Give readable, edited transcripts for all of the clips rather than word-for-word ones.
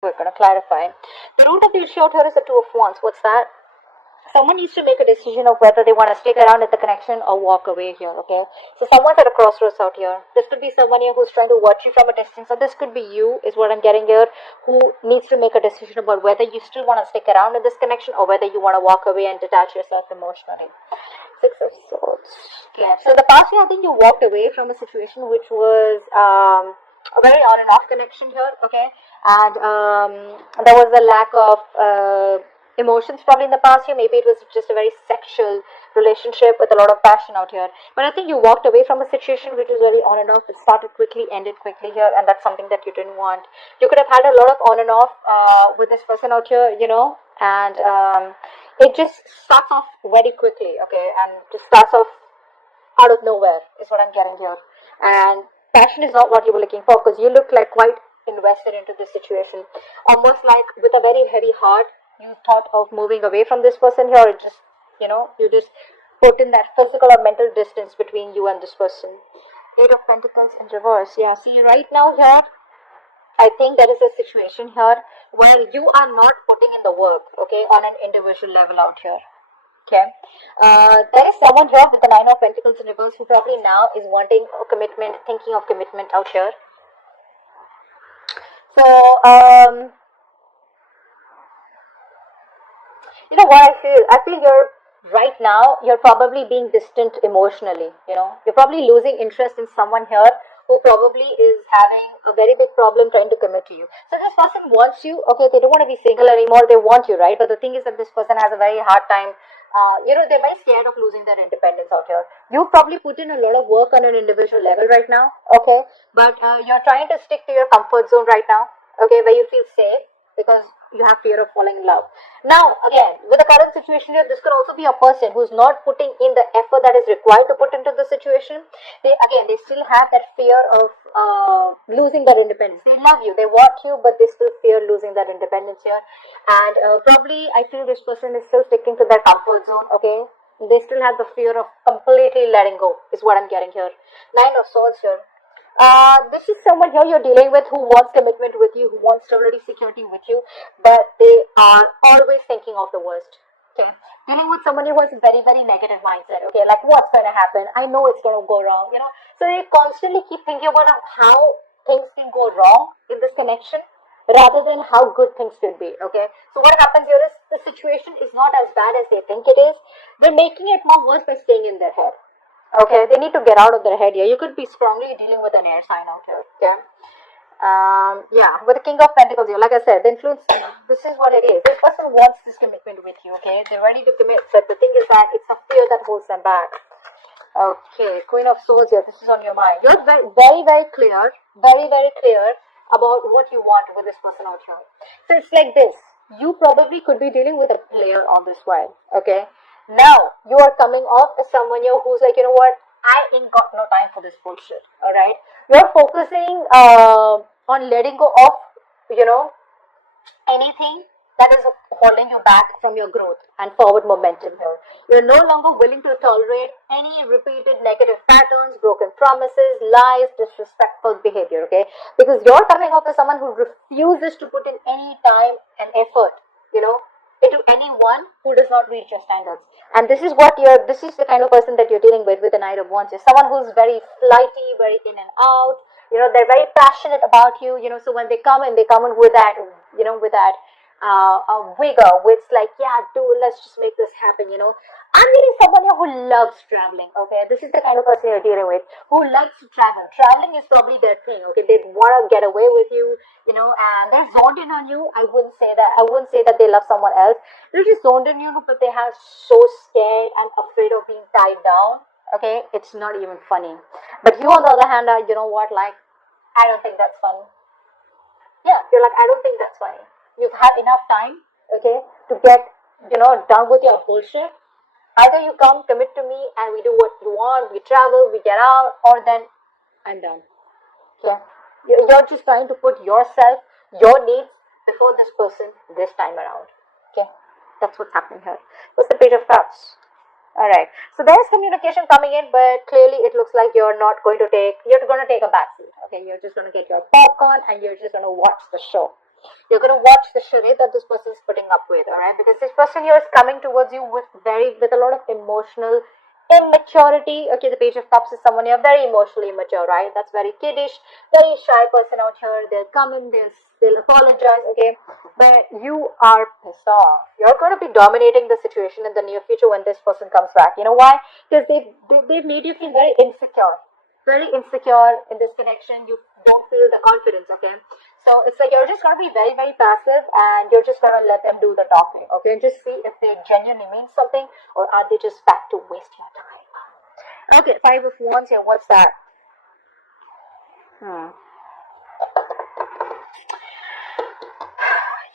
We're going to clarify. The root of the issue out here is the Two of Wands. What's that? Someone needs to make a decision of whether they want to stick around at the connection or walk away here, okay? So someone's at a crossroads out here. This could be someone here who's trying to watch you from a distance, or this could be you, is what I'm getting here, who needs to make a decision about whether you still want to stick around in this connection or whether you want to walk away and detach yourself emotionally. Six of Swords. Okay, so the past year, I think you walked away from a situation which was a very on and off connection here, okay? And there was a lack of emotions probably in the past year. Maybe it was just a very sexual relationship with a lot of passion out here, but I think you walked away from a situation which was very on and off. It started quickly, ended quickly here, and that's something that you didn't want. You could have had a lot of on and off with this person out here, and it just starts off very quickly, okay, and just starts off out of nowhere is what I'm getting here. And passion is not what you were looking for, because you look like quite invested into this situation, almost like with a very heavy heart you thought of moving away from this person here. It just, you just put in that physical or mental distance between you and this person. Eight of Pentacles in reverse. Yeah, see, right now here, I think there is a situation here where you are not putting in the work, okay, on an individual level out here. Okay, there is someone here with the Nine of Pentacles in reverse who probably now is wanting a commitment, thinking of commitment out here. So, you know what I feel? I feel right now you're probably being distant emotionally. You're probably losing interest in someone here who probably is having a very big problem trying to commit to you. So this person wants you. Okay, they don't want to be single anymore. They want you, right? But the thing is that this person has a very hard time. They're very scared of losing their independence out here. You probably put in a lot of work on an individual level right now. Okay, but you're trying to stick to your comfort zone right now. Okay, where you feel safe, because you have fear of falling in love. Now, again, with the current situation here, this could also be a person who's not putting in the effort that is required to put into the situation. They still have that fear of losing their independence. They love you, they want you, but they still fear losing their independence here. And probably, I feel this person is still sticking to their comfort zone, okay? They still have the fear of completely letting go, is what I'm getting here. Nine of Swords here. This is someone here you're dealing with who wants commitment with you, who wants stability, security with you, but they are always thinking of the worst. Okay, dealing with someone who has a very, very negative mindset. Okay, like what's going to happen? I know it's going to go wrong. So they constantly keep thinking about how things can go wrong in this connection, rather than how good things could be. Okay, so what happens here is the situation is not as bad as they think it is. They're making it more worse by staying in their head. Okay, they need to get out of their head here. You could be strongly dealing with an air sign out here. Okay. Yeah, with the King of Pentacles here, like I said, the influence, this is what it is. This person wants this commitment with you, okay? They're ready to commit, but the thing is that it's a fear that holds them back. Okay, Queen of Swords here, this is on your mind. You're very, very, very clear, about what you want with this person out here. So it's like this. You probably could be dealing with a player on this while, okay? Now, you are coming off as someone here who's like, you know what, I ain't got no time for this bullshit, alright? You're focusing on letting go of, anything that is holding you back from your growth and forward momentum here. You're no longer willing to tolerate any repeated negative patterns, broken promises, lies, disrespectful behavior, okay? Because you're coming off as someone who refuses to put in any time and effort, into anyone who does not reach your standards. And this is the kind of person that you're dealing with the Knight of Wands. You're someone who's very flighty, very in and out. They're very passionate about you. So when they come in with that, vigor, with like, yeah, dude, let's just make this happen. I'm getting someone here who loves traveling. Okay, this is the kind of person you're dealing with who likes to travel. Traveling is probably their thing. Okay, they want to get away with you. And they're zoned in on you. I wouldn't say that they love someone else. They're just zoned in you, but they have so scared and afraid of being tied down. Okay, it's not even funny. But you, on the other hand, are, like, I don't think that's funny. Yeah, you're like, I don't think that's funny. You've had enough time, okay, to get, done with your bullshit. Either you come, commit to me, and we do what you want, we travel, we get out, or then I'm done. Okay? You're just trying to put yourself, your needs, before this person this time around. Okay? That's what's happening here. What's the Page of Cups? Alright. So there's communication coming in, but clearly it looks like you're going to take a backseat. Okay? You're just going to get your popcorn and you're just going to watch the show. You're going to watch the charade that this person is putting up with, alright? Because this person here is coming towards you with a lot of emotional immaturity. Okay, the Page of Cups is someone you're very emotionally immature, right? That's very kiddish, very shy person out here. They'll come in, they'll apologize, okay? But you are pissed off. You're going to be dominating the situation in the near future when this person comes back. You know why? Because they've made you feel very insecure in this connection. You don't feel the confidence, okay? So it's like you're just going to be very, very passive, and you're just going to let them do the talking, okay? And just see if they genuinely mean something, or are they just back to waste your time. Okay, Five of Wands here. What's that?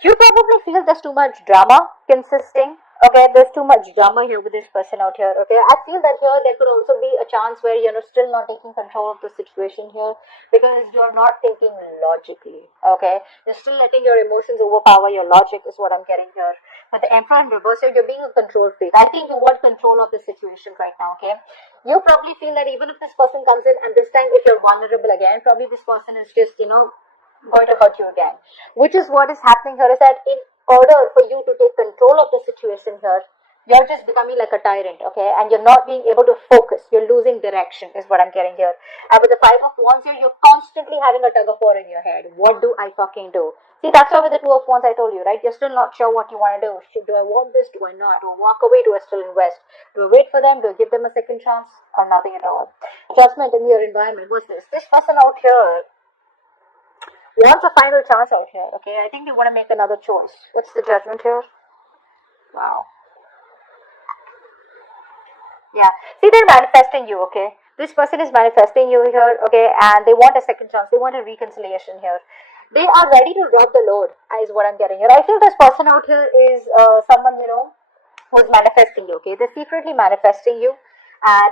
You probably feel there's too much drama consisting. Okay, there's too much drama here with this person out here. Okay, I feel that here there could also be a chance where you're still not taking control of the situation here, because you're not thinking logically. Okay, you're still letting your emotions overpower your logic, is what I'm getting here. But the Emperor in reverse here, you're being a control freak. I think you want control of the situation right now. Okay, you probably feel that even if this person comes in, and this time if you're vulnerable again, probably this person is just going to hurt you again. Which is what is happening here, is that in order for you to take control of the situation here, you're just becoming like a tyrant, okay? And you're not being able to focus. You're losing direction, is what I'm getting here. And with the Five of Wands here, you're constantly having a tug of war in your head. What do I fucking do? See, that's why with the Two of Wands I told you, right? You're still not sure what you want to do. Do I want this? Do I not? Do I walk away? Do I still invest? Do I wait for them? Do I give them a second chance? Or nothing at all? Judgment in your environment. What's this? This person out here wants a final chance out here, okay? I think they want to make another choice. What's the Judgment here? Wow. Yeah. See, they're manifesting you, okay? This person is manifesting you here, okay? And they want a second chance. They want a reconciliation here. They are ready to drop the load, is what I'm getting here. I feel this person out here is someone, who's manifesting you, okay? They're secretly manifesting you, and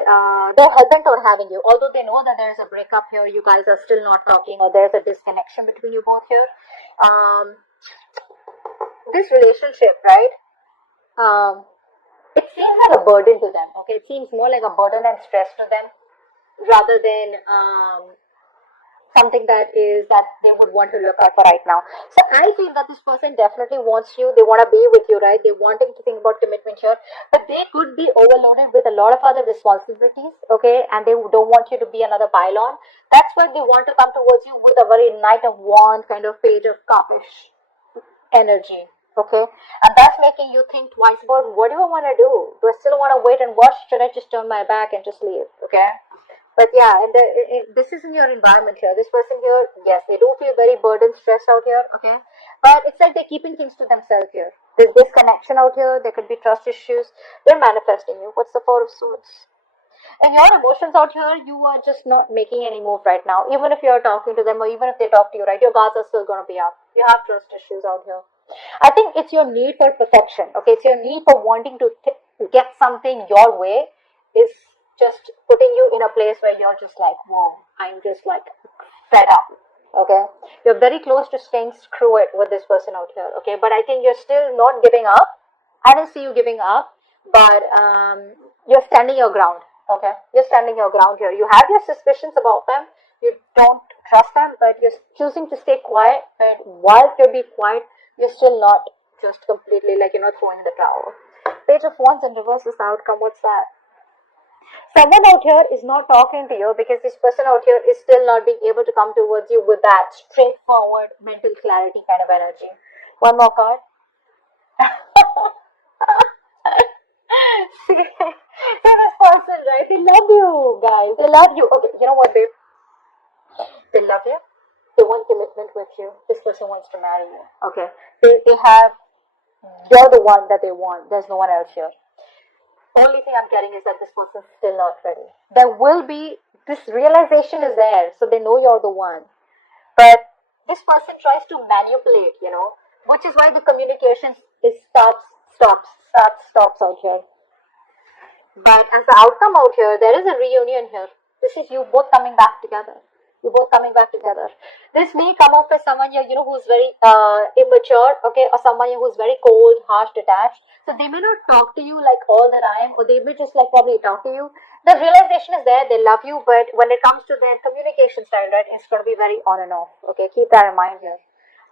they're hell-bent on having you. Although they know that there's a breakup here, you guys are still not talking, or there's a disconnection between you both here. This relationship, right? Um, it seems like a burden to them, okay? It seems more like a burden and stress to them, rather than something that they would want to look at for right now. So I feel that this person definitely wants you. They want to be with you, right? They're wanting to think about commitment here, but they could be overloaded with a lot of other responsibilities, okay? And they don't want you to be another pylon. That's why they want to come towards you with a very Knight of Wands kind of Page of Cupish energy, okay? And that's making you think twice about, what do I want to do? Do I still want to wait and watch? Should I just turn my back and just leave, okay? But yeah, this is in your environment here. This person here, yes, they do feel very burdened, stressed out here, okay? But it's like they're keeping things to themselves here. There's disconnection out here. There could be trust issues. They're manifesting you. What's the Four of Swords? And your emotions out here, you are just not making any move right now. Even if you're talking to them, or even if they talk to you, right, your guards are still going to be up. You have trust issues out here. I think it's your need for perfection, okay? It's your need for wanting to get something your way is just putting you in a place where you're just like, whoa, I'm just like fed up, okay? You're very close to staying screw it with this person out here, okay? But I think you're still not giving up. I don't see you giving up, but you're standing your ground, okay? You're standing your ground here. You have your suspicions about them. You don't trust them, but you're choosing to stay quiet. But while you're being quiet, you're still not just completely like you're not throwing the towel. Page of Wands in reverse is the outcome. What's that? Someone out here is not talking to you because this person out here is still not being able to come towards you with that straightforward mental clarity kind of energy. One more card. See, this person, right? They love you, guys. They love you. Okay, you know what, babe? They love you. They want commitment with you. This person wants to marry you. Okay. They have, you're the one that they want. There's no one else here. Only thing I'm getting is that this person's still not ready. There will be, this realization is there, so they know you're the one. But this person tries to manipulate, which is why the communication is stops out here. But as the outcome out here, there is a reunion here. This is you both coming back together. You're both coming back together. This may come off as someone here, who's very immature, okay, or someone who's very cold, harsh, detached. So they may not talk to you like all the time, or they may just like probably talk to you. The realization is there, they love you, but when it comes to their communication style, right, it's going to be very on and off. Okay, keep that in mind here.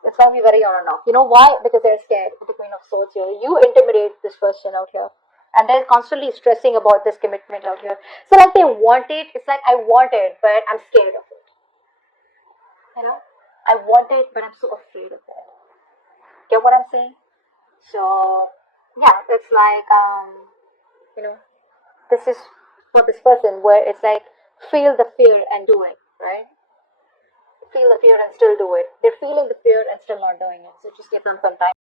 It's gonna be very on and off. You know why? Because they're scared with the Queen of Swords here. You intimidate this person out here. And they're constantly stressing about this commitment out here. So like they want it, it's like I want it, but I'm scared of it. You know? I want it, but I'm so afraid of it. Get what I'm saying? So yeah, it's like you know, this is for this person where it's like feel the fear and do it, right? Feel the fear and still do it. They're feeling the fear and still not doing it. So just give them some time.